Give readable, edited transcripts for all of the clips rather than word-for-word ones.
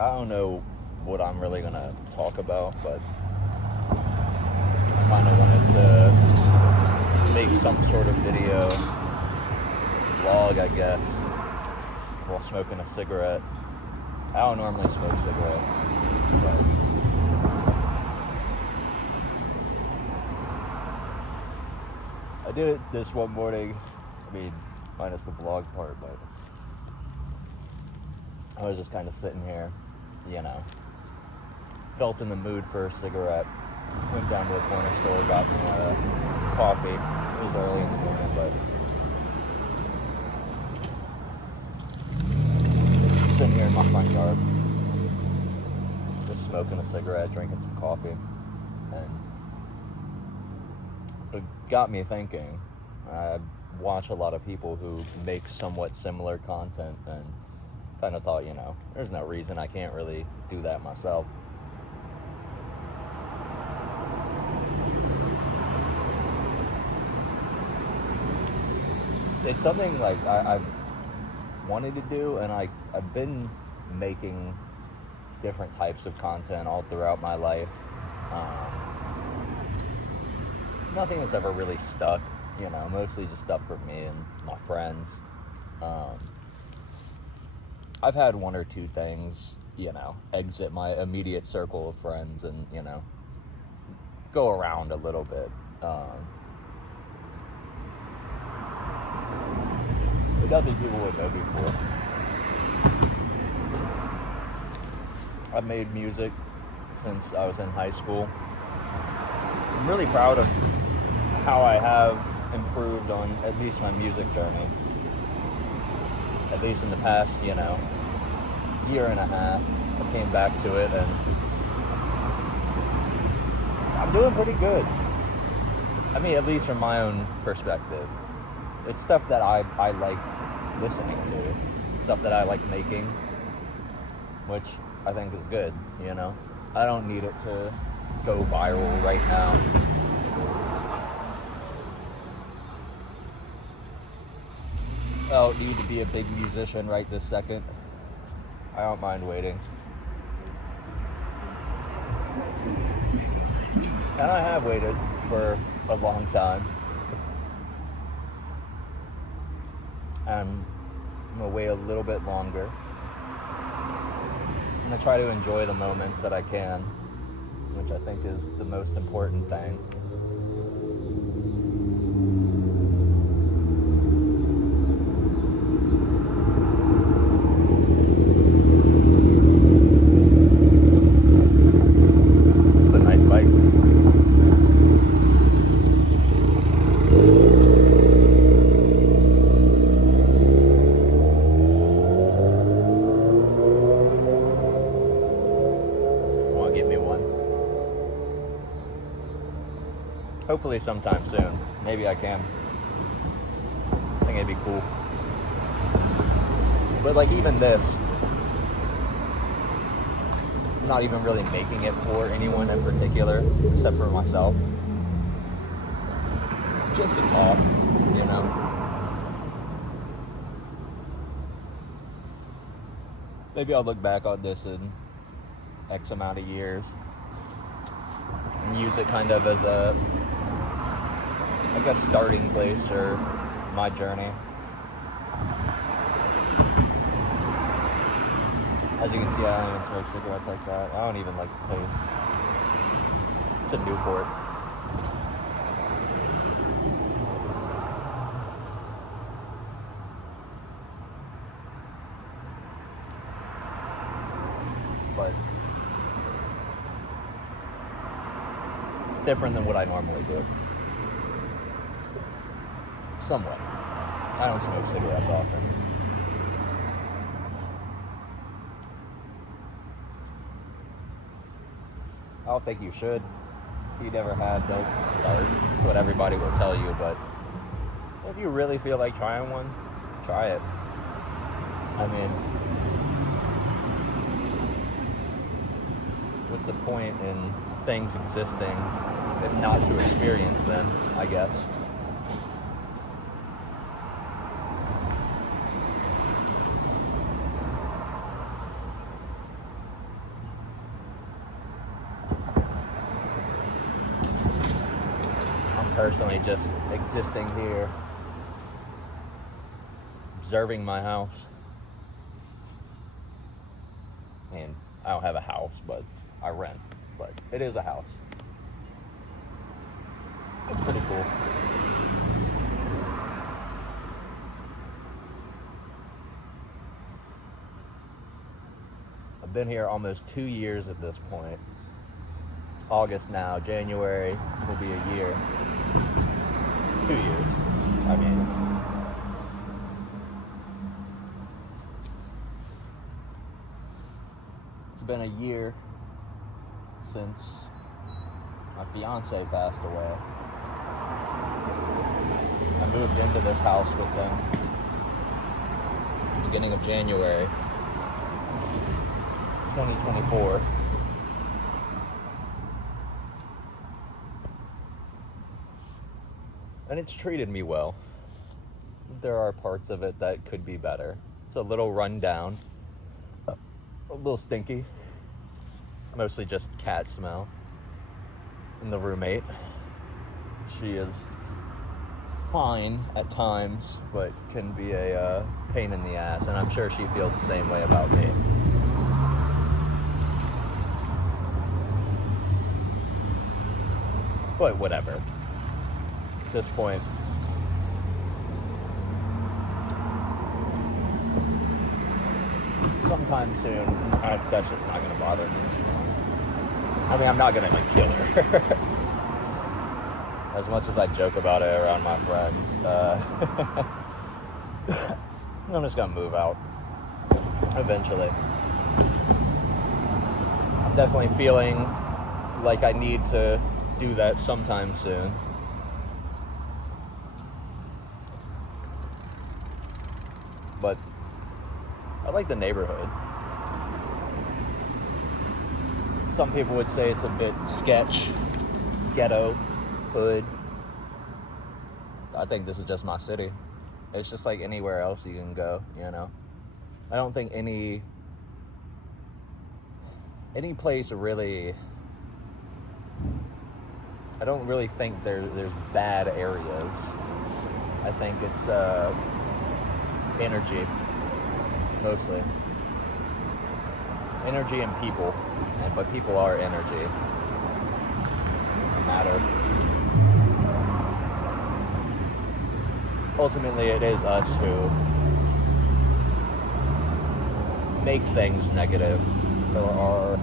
I don't know what I'm really gonna talk about, but I kind of wanted to make some sort of video, vlog, I guess, while smoking a cigarette. I don't normally smoke cigarettes, but I did it this one morning. I mean, minus the vlog part, but I was just kind of sitting here, felt in the mood for a cigarette. Went down to the corner store, got me coffee. It was early in the morning, but I'm sitting here in my front yard, just smoking a cigarette, drinking some coffee, and it got me thinking. I watch a lot of people who make somewhat similar content, and kind of thought, there's no reason I can't really do that myself. It's something like I've wanted to do, and I've been making different types of content all throughout my life. Nothing that's ever really stuck, mostly just stuff for me and my friends. I've had one or two things, exit my immediate circle of friends and, go around a little bit. But nothing people would know before. I've made music since I was in high school. I'm really proud of how I have improved on at least my music journey. At least in the past, year and a half, I came back to it and I'm doing pretty good. I mean, at least from my own perspective. It's stuff that I like listening to, stuff that I like making, which I think is good, I don't need it to go viral right now. I don't need to be a big musician right this second. I don't mind waiting. And I have waited for a long time. I'm going to wait a little bit longer. I'm going to try to enjoy the moments that I can, which I think is the most important thing. It's a nice bike. Hopefully sometime soon. Maybe I can. I think it'd be cool. But like even this, I'm not even really making it for anyone in particular, except for myself. Just to talk, Maybe I'll look back on this in X amount of years and use it kind of as a starting place for my journey. As you can see, I don't even smoke cigarettes like that. I don't even like the taste. It's a Newport. But it's different than what I normally do. Somewhat. I don't smoke cigarettes often. I don't think you should. If you never had, don't start. That's what everybody will tell you, but if you really feel like trying one, try it. I mean, what's the point in things existing if not to experience them, I guess? personally just existing here, observing my house. I mean, I don't have a house, but I rent. But it is a house. It's pretty cool. I've been here almost 2 years at this point. August now, January will be a year. 2 years, I mean. It's been a year since my fiance passed away. I moved into this house with them beginning of January 2024. And it's treated me well. There are parts of it that could be better. It's a little run down, a little stinky, mostly just cat smell. And the roommate, she is fine at times, but can be a pain in the ass, and I'm sure she feels the same way about me. But whatever. At this point, sometime soon, that's just not going to bother me. I mean, I'm not going to kill her. As much as I joke about it around my friends, I'm just going to move out eventually. I'm definitely feeling like I need to do that sometime soon. But I like the neighborhood. Some people would say it's a bit sketch, ghetto, hood. I think this is just my city. It's just like anywhere else you can go, you know. I don't think any place really, I don't really think there's bad areas. I think it's energy, mostly. Energy and people, but people are energy. Matter. Ultimately, it is us who make things negative, or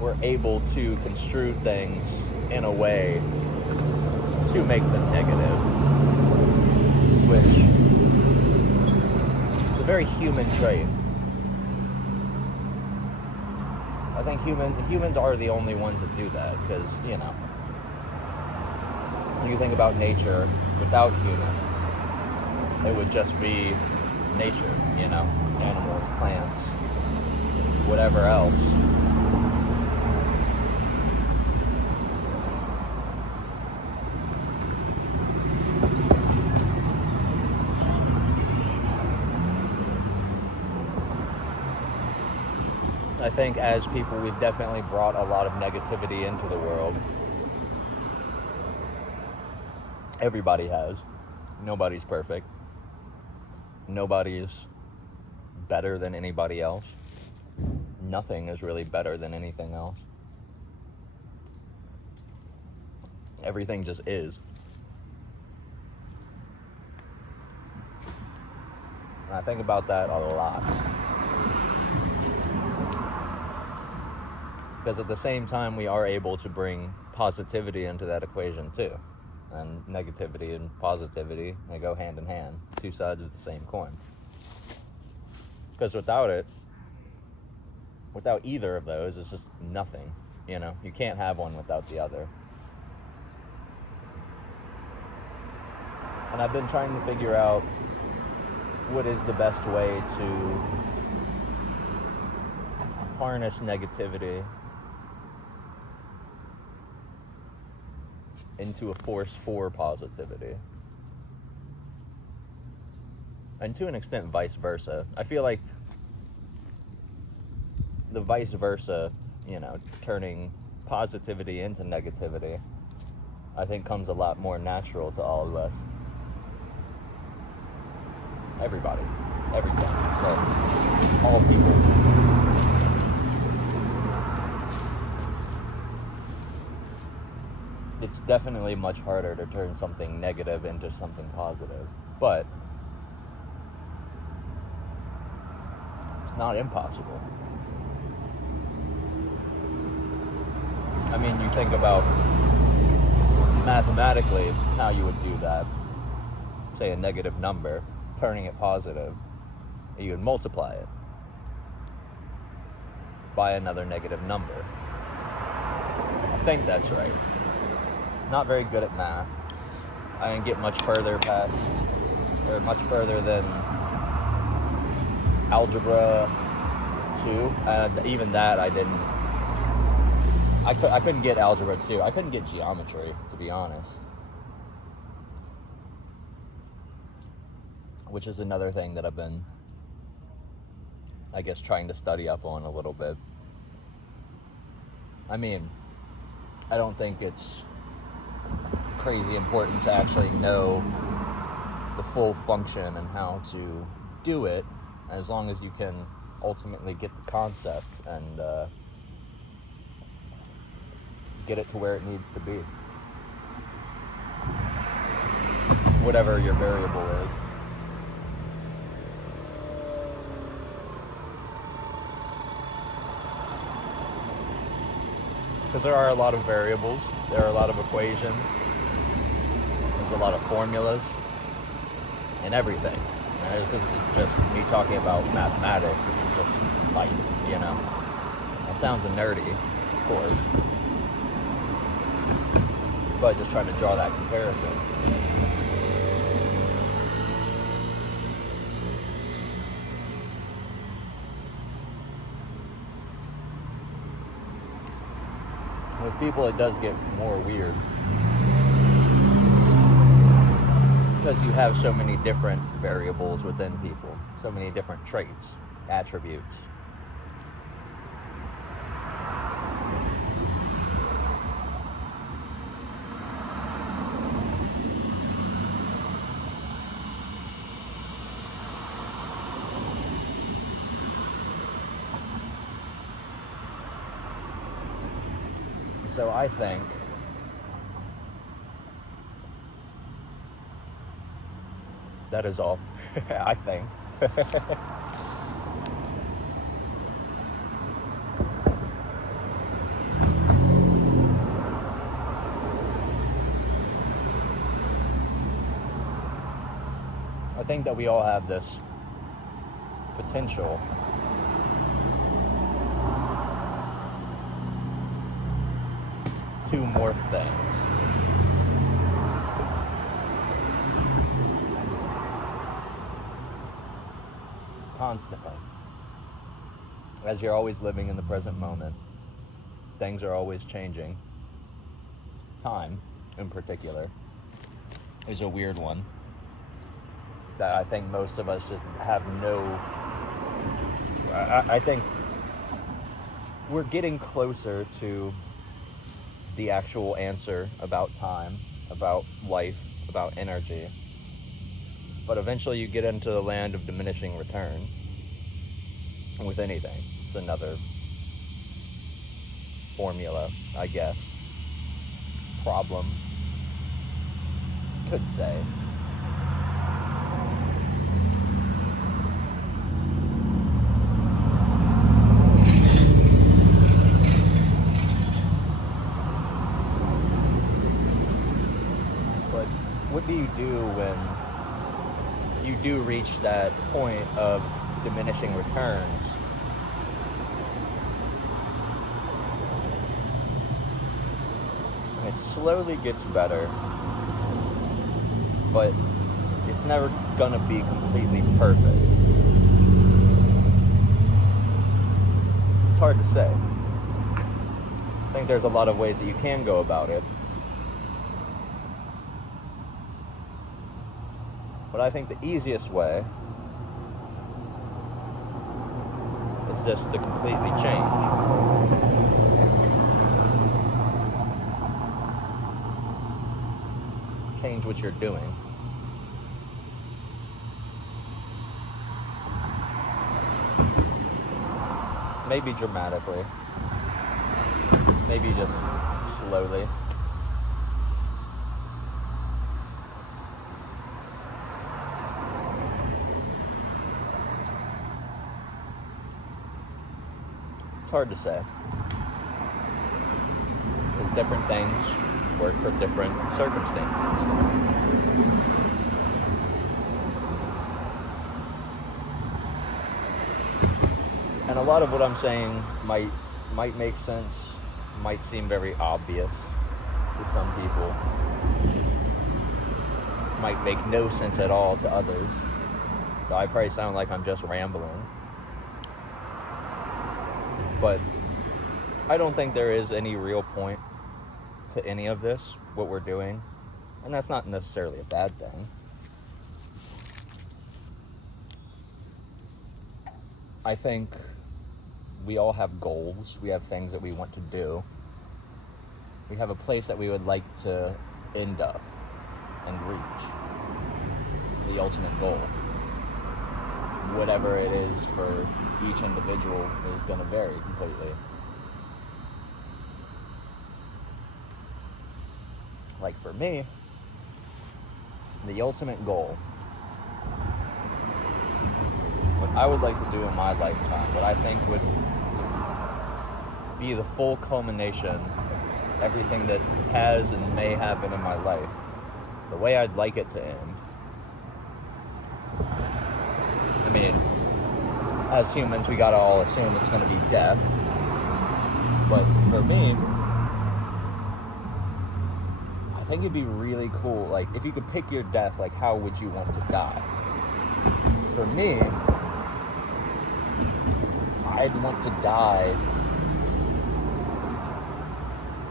we're able to construe things in a way to make them negative, which is a very human trait. I think humans are the only ones that do that, because, you know, when you think about nature, without humans, it would just be nature, you know, animals, plants, whatever else. I think as people, we've definitely brought a lot of negativity into the world. Everybody has. Nobody's perfect. Nobody's better than anybody else. Nothing is really better than anything else. Everything just is. And I think about that a lot. Because at the same time, we are able to bring positivity into that equation too. And negativity and positivity, they go hand in hand, two sides of the same coin. Because without either of those, it's just nothing. You know, you can't have one without the other. And I've been trying to figure out what is the best way to harness negativity into a force for positivity. And to an extent, vice versa. I feel like the vice versa, you know, turning positivity into negativity, I think comes a lot more natural to all of us. Everybody. Everything. So, all people. It's definitely much harder to turn something negative into something positive, but it's not impossible. I mean, you think about mathematically how you would do that. Say a negative number, turning it positive, you would multiply it by another negative number. I think that's right. Not very good at math. I didn't get much further than algebra 2, and even that I didn't. I couldn't get algebra 2. I couldn't get geometry, to be honest. Which is another thing that I've been, I guess, trying to study up on a little bit. I mean, I don't think it's crazy important to actually know the full function and how to do it, as long as you can ultimately get the concept and get it to where it needs to be. Whatever your variable is. Because there are a lot of variables, there are a lot of equations, there's a lot of formulas, and everything. And this isn't just me talking about mathematics, this is just life, you know. It sounds nerdy, of course, but just trying to draw that comparison. With people, it does get more weird because you have so many different variables within people, so many different traits, attributes. So I think that is all. I think. I think that we all have this potential to morph things. Constantly. As you're always living in the present moment, things are always changing. Time, in particular, is a weird one that I think most of us just have no... I think we're getting closer to the actual answer about time, about life, about energy. But eventually you get into the land of diminishing returns. With anything. It's another formula, I guess. Problem. Could say. But what do you do when you do reach that point of diminishing returns? And it slowly gets better, but it's never gonna be completely perfect. It's hard to say. I think there's a lot of ways that you can go about it. But I think the easiest way is just to completely change. change what you're doing. Maybe dramatically. Maybe just slowly. It's hard to say. Because different things work for different circumstances. And a lot of what I'm saying might make sense, might seem very obvious to some people, might make no sense at all to others. So I probably sound like I'm just rambling. But I don't think there is any real point to any of this, what we're doing. And that's not necessarily a bad thing. I think we all have goals. We have things that we want to do. We have a place that we would like to end up and reach. The ultimate goal. Whatever it is for each individual is going to vary completely. Like for me, the ultimate goal, what I would like to do in my lifetime, what I think would be the full culmination of everything that has and may happen in my life, the way I'd like it to end. I mean, as humans, we gotta all assume it's gonna be death. But for me, I think it'd be really cool, like, if you could pick your death, like, how would you want to die? For me, I'd want to die,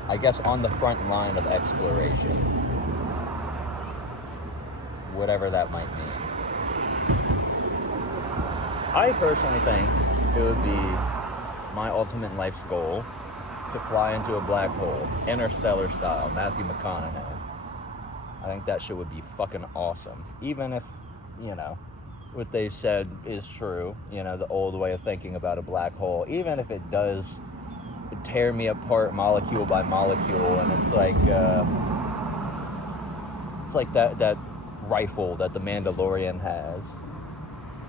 I guess, on the front line of exploration. Whatever that might mean. I personally think it would be my ultimate life's goal to fly into a black hole, interstellar style, Matthew McConaughey. I think that shit would be fucking awesome. Even if, you know, what they've said is true, you know, the old way of thinking about a black hole, even if it does tear me apart molecule by molecule, and it's like that rifle that the Mandalorian has,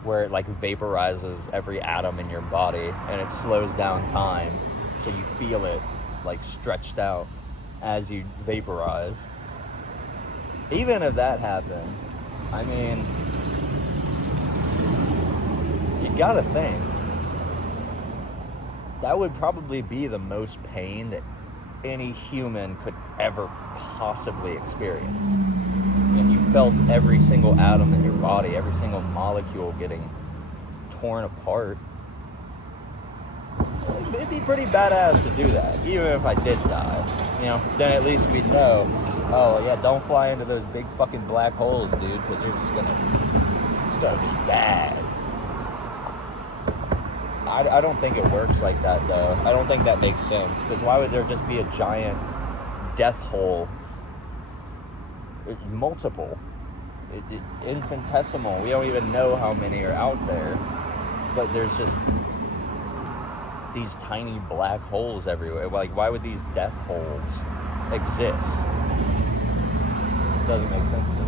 where it like vaporizes every atom in your body and it slows down time so you feel it like stretched out as you vaporize. Even if that happened, I mean, you gotta think that would probably be the most pain that any human could ever possibly experience. If you felt every single atom in your body, every single molecule getting torn apart, it'd be pretty badass to do that. Even if I did die, you know, then at least we'd know, oh yeah, don't fly into those big fucking black holes, dude, because it's gonna be bad. I don't think it works like that, though. I don't think that makes sense, because why would there just be a giant death hole? Multiple. Infinitesimal. We don't even know how many are out there. But there's just these tiny black holes everywhere. Like, why would these death holes exist? It doesn't make sense to me.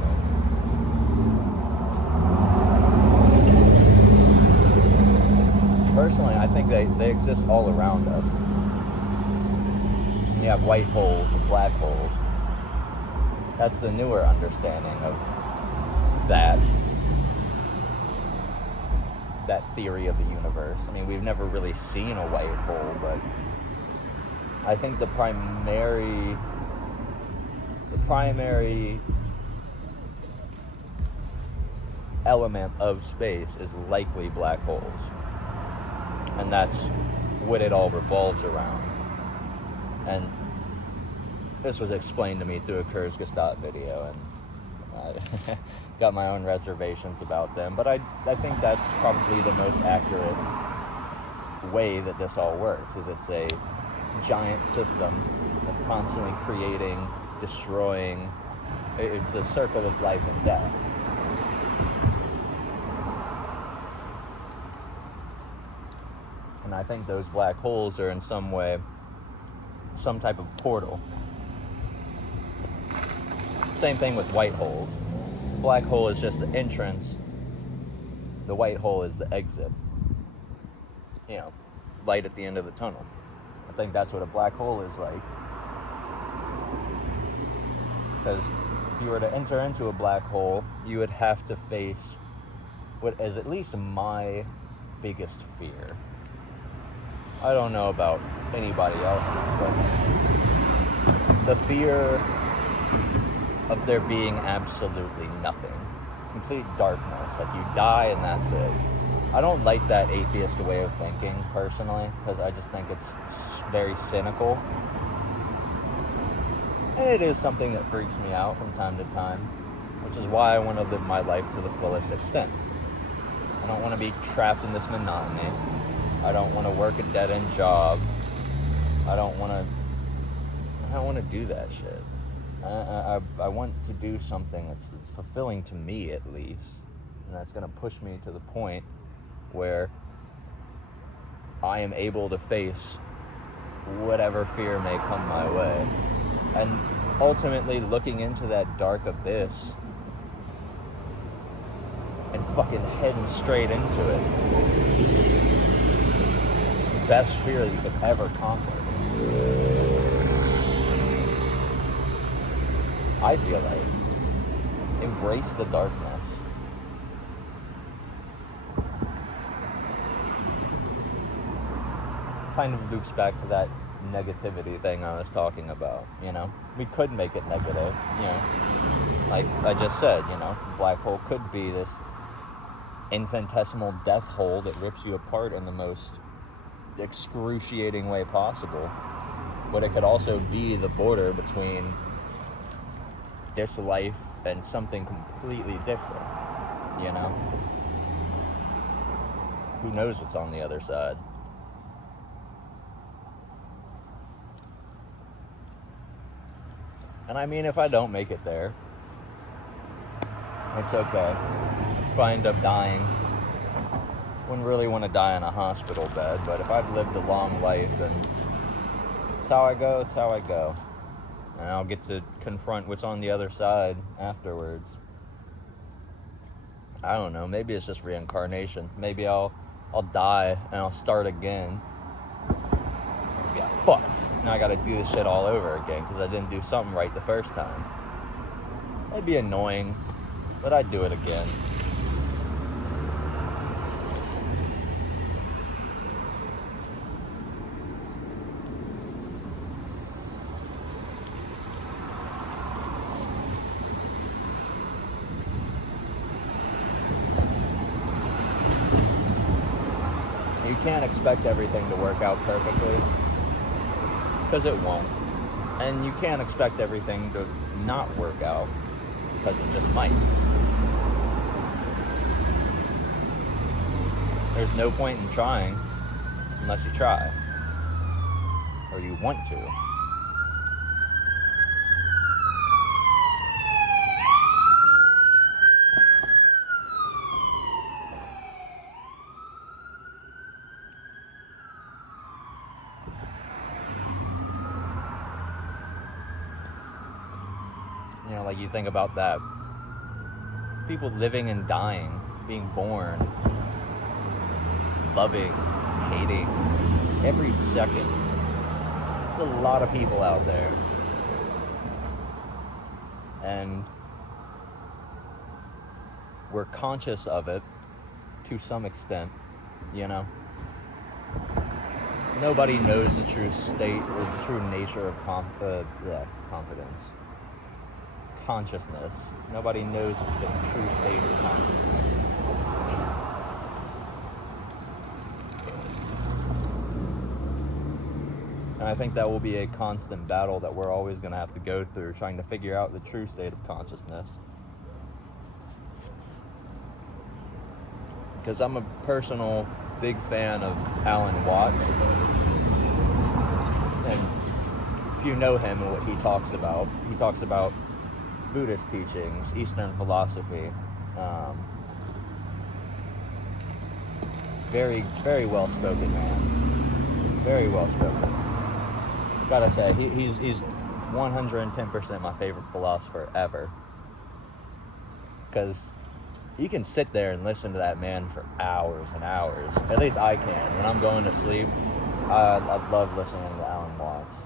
Personally, I think they exist all around us. You have white holes and black holes. That's the newer understanding of that theory of the universe. I mean, we've never really seen a white hole, but I think the primary element of space is likely black holes. And that's what it all revolves around. And this was explained to me through a Kurzgesagt video, and I got my own reservations about them. But I think that's probably the most accurate way that this all works, is it's a giant system that's constantly creating, destroying, It's a circle of life and death. And I think those black holes are in some way some type of portal. Same thing with white holes. Black hole is just the entrance. The white hole is the exit. You know, light at the end of the tunnel. I think that's what a black hole is like. Because if you were to enter into a black hole, you would have to face what is at least my biggest fear. I don't know about anybody else's, but the fear of there being absolutely nothing. Complete darkness. Like you die and that's it. I don't like that atheist way of thinking, personally, because I just think it's very cynical. And it is something that freaks me out from time to time, which is why I want to live my life to the fullest extent. I don't want to be trapped in this monotony. I don't want to work a dead-end job. I don't want to do that shit. I want to do something that's fulfilling to me, at least, and that's going to push me to the point where I am able to face whatever fear may come my way. And ultimately looking into that dark abyss and fucking heading straight into it. The best fear that you could ever conquer. I feel like. Embrace the darkness. Kind of loops back to that negativity thing I was talking about, you know? We could make it negative, you know? Like I just said, you know, black hole could be this infinitesimal death hole that rips you apart in the most excruciating way possible. But it could also be the border between this life and something completely different, you know? Who knows what's on the other side? And I mean, if I don't make it there, it's okay. If I end up dying, wouldn't really want to die in a hospital bed, but if I've lived a long life and it's how I go, it's how I go. And I'll get to confront what's on the other side afterwards. I don't know, maybe it's just reincarnation. Maybe I'll die and I'll start again. Just be like, fuck. Now I gotta do this shit all over again because I didn't do something right the first time. It'd be annoying, but I'd do it again. You can't expect everything to work out perfectly. Because it won't. And you can't expect everything to not work out, because it just might. There's no point in trying unless you try. Or you want to. You know, like you think about that. People living and dying, being born, loving, hating, every second. There's a lot of people out there. And we're conscious of it to some extent, you know? Nobody knows the true state or the true nature of confidence. Consciousness. Nobody knows the true state of consciousness. And I think that will be a constant battle that we're always going to have to go through, trying to figure out the true state of consciousness. Because I'm a personal big fan of Alan Watts. And if you know him and what he talks about Buddhist teachings, Eastern philosophy. Very, very well-spoken man. Very well-spoken. Gotta say, he's 110% my favorite philosopher ever. Because you can sit there and listen to that man for hours and hours. At least I can. When I'm going to sleep, I love listening to Alan Watts.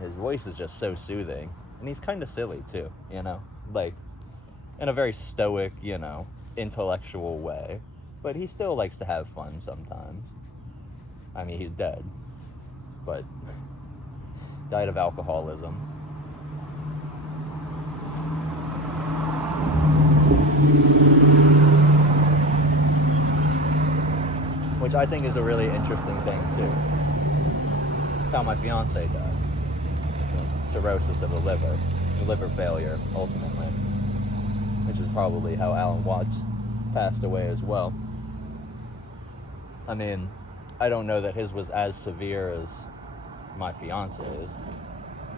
His voice is just so soothing. And he's kind of silly, too, you know? Like, in a very stoic, you know, intellectual way. But he still likes to have fun sometimes. I mean, he's dead. But died of alcoholism. Which I think is a really interesting thing, too. It's how my fiance died. Cirrhosis of the liver failure, ultimately. Which is probably how Alan Watts passed away as well. I mean, I don't know that his was as severe as my fiance's,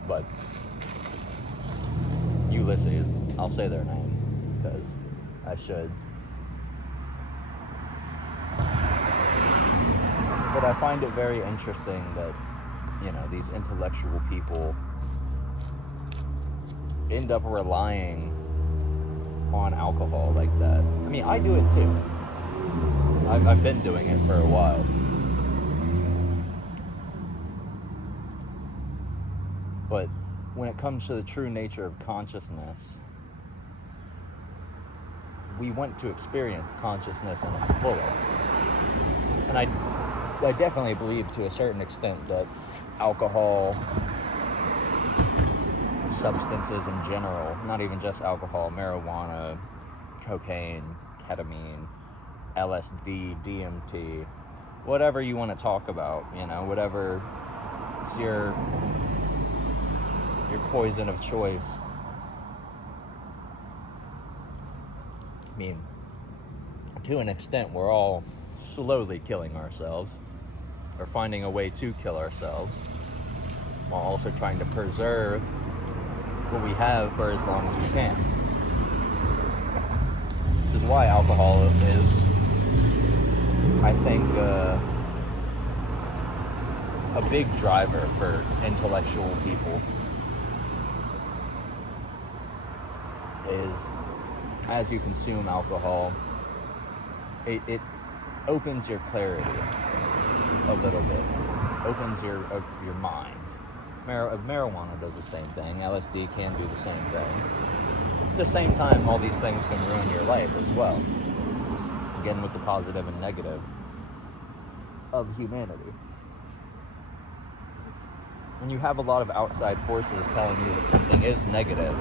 but Ulysses, I'll say their name, because I should. But I find it very interesting that, you know, these intellectual people end up relying on alcohol like that. I mean, I do it too. I've been doing it for a while. But when it comes to the true nature of consciousness, we want to experience consciousness in its fullest. And I definitely believe to a certain extent that alcohol, substances in general, not even just alcohol, marijuana, cocaine, ketamine, LSD, DMT, whatever you want to talk about, you know, whatever is your poison of choice. I mean, to an extent, we're all slowly killing ourselves, or finding a way to kill ourselves, while also trying to preserve what we have for as long as we can. Which is why alcohol is, I think, a big driver for intellectual people. Is as you consume alcohol, it opens your clarity a little bit, opens your mind. Marijuana does the same thing. LSD can do the same thing. At the same time, all these things can ruin your life as well. Again, with the positive and negative of humanity. When you have a lot of outside forces telling you that something is negative,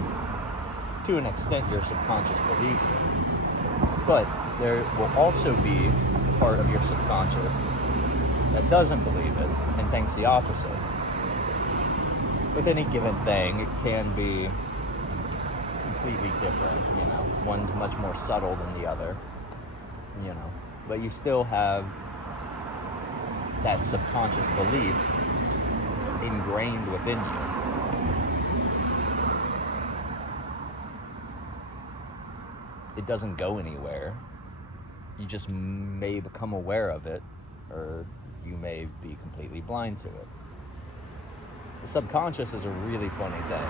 to an extent your subconscious believes it. But there will also be a part of your subconscious that doesn't believe it and thinks the opposite. With any given thing, it can be completely different, you know. One's much more subtle than the other, you know. But you still have that subconscious belief ingrained within you. It doesn't go anywhere. You just may become aware of it, or you may be completely blind to it. The subconscious is a really funny thing.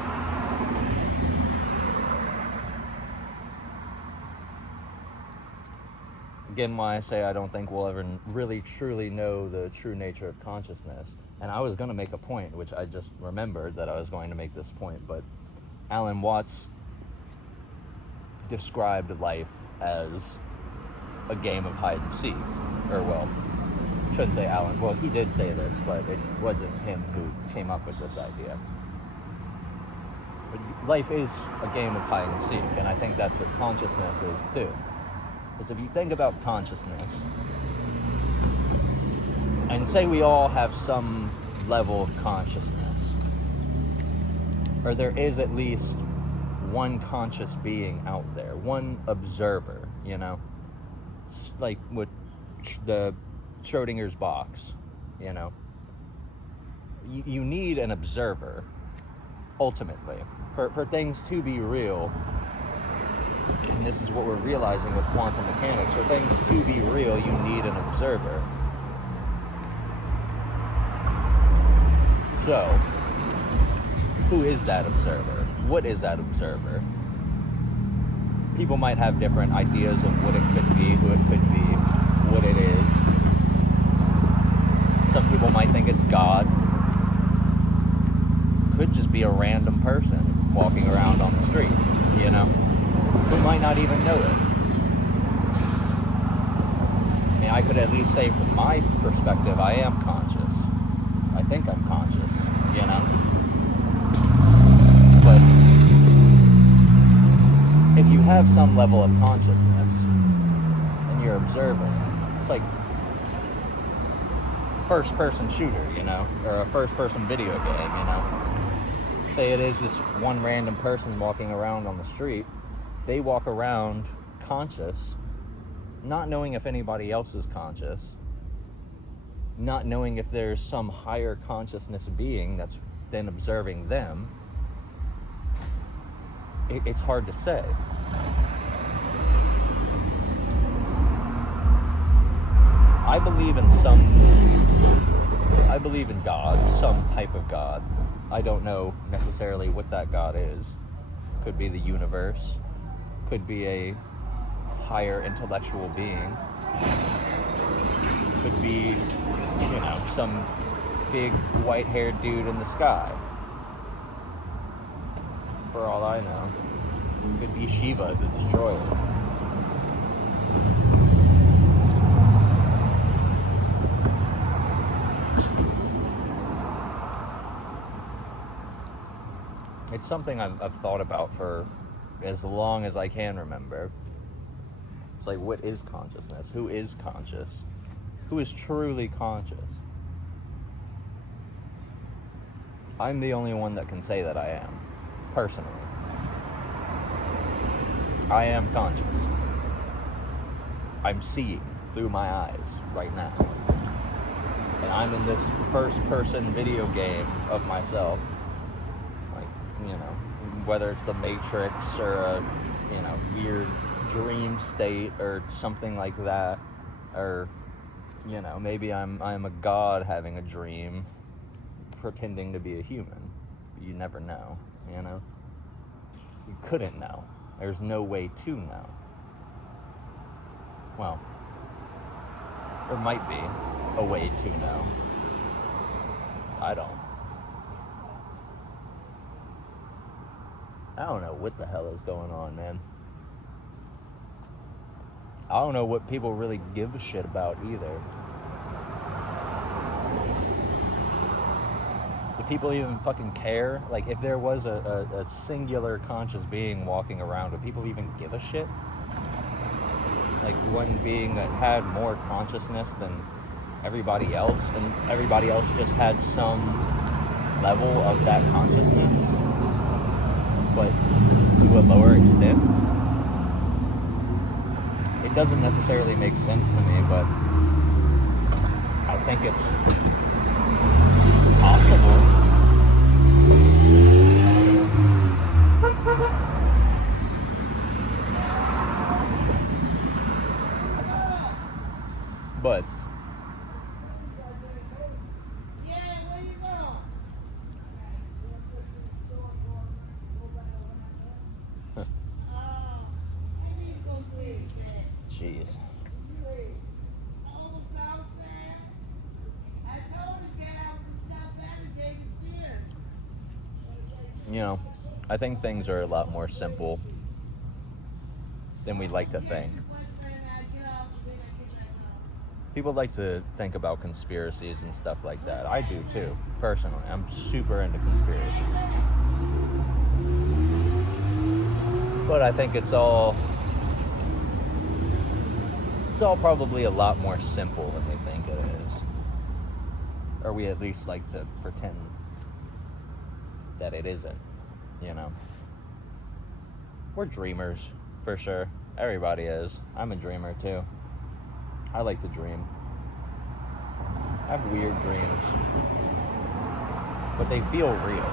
Again, why I say I don't think we'll ever really truly know the true nature of consciousness. And I was going to make a point, which I just remembered that I was going to make this point, but Alan Watts described life as a game of hide and seek. Or, well, shouldn't say Alan. Well, he did say this, but it wasn't him who came up with this idea. But life is a game of hide and seek, and I think that's what consciousness is too. Because if you think about consciousness, and say we all have some level of consciousness, or there is at least one conscious being out there, one observer, you know, like with the Schrodinger's box, you know, you need an observer, ultimately, For things to be real, and this is what we're realizing with quantum mechanics, for things to be real, you need an observer. So, who is that observer? What is that observer? People might have different ideas of what it could be, who it could be, what it is. Some people might think it's God. Could just be a random person walking around on the street, you know? Who might not even know it. I mean, I could at least say from my perspective, I am conscious. I think I'm conscious, you know? But if you have some level of consciousness and you're observing, it's like first-person shooter, you know? Or a first-person video game, you know? Say it is this one random person walking around on the street. They walk around conscious, not knowing if anybody else is conscious, not knowing if there's some higher consciousness being that's then observing them. It's hard to say. I believe in God, some type of God. I don't know necessarily what that God is. Could be the universe. Could be a higher intellectual being. Could be, you know, some big white-haired dude in the sky. For all I know. Could be Shiva, the destroyer. It's something I've thought about for as long as I can remember. It's like, what is consciousness? Who is conscious? Who is truly conscious? I'm the only one that can say that I am, personally. I am conscious. I'm seeing through my eyes right now. And I'm in this first-person video game of myself. Like, you know, whether it's the Matrix or a, you know, weird dream state or something like that. Or, you know, maybe I'm a god having a dream, pretending to be a human. You never know, you know? You couldn't know. There's no way to know. Well, there might be a way to know. I don't know what the hell is going on, man. I don't know what people really give a shit about either. Do people even fucking care? Like, if there was a singular conscious being walking around, would people even give a shit? Like, one being that had more consciousness than everybody else, and everybody else just had some level of that consciousness, but to a lower extent. It doesn't necessarily make sense to me, but I think it's possible. But jeez. You know, I think things are a lot more simple than we'd like to think. People like to think about conspiracies and stuff like that. I do too, personally. I'm super into conspiracies. But I think it's all probably a lot more simple than we think it is. Or we at least like to pretend that it isn't, you know. We're dreamers, for sure. Everybody is. I'm a dreamer too. I like to dream. I have weird dreams, but they feel real.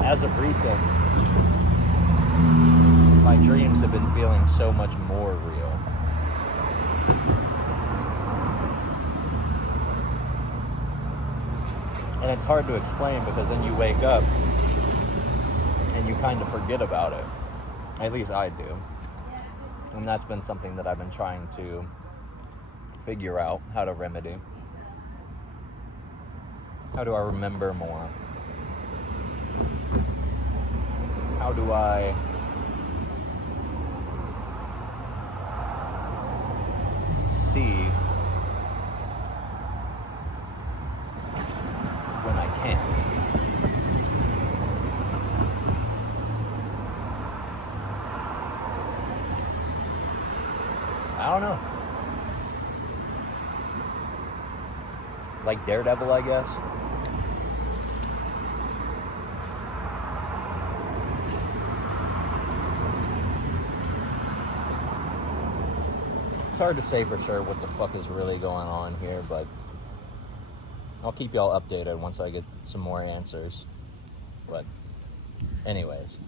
as of recent, my dreams have been feeling so much more real. And it's hard to explain because then you wake up and you kind of forget about it. At least I do. And that's been something that I've been trying to figure out how to remedy. How do I remember more? How do I see when I can't? I don't know. Like Daredevil, I guess. It's hard to say for sure what the fuck is really going on here, but I'll keep y'all updated once I get some more answers. But anyways.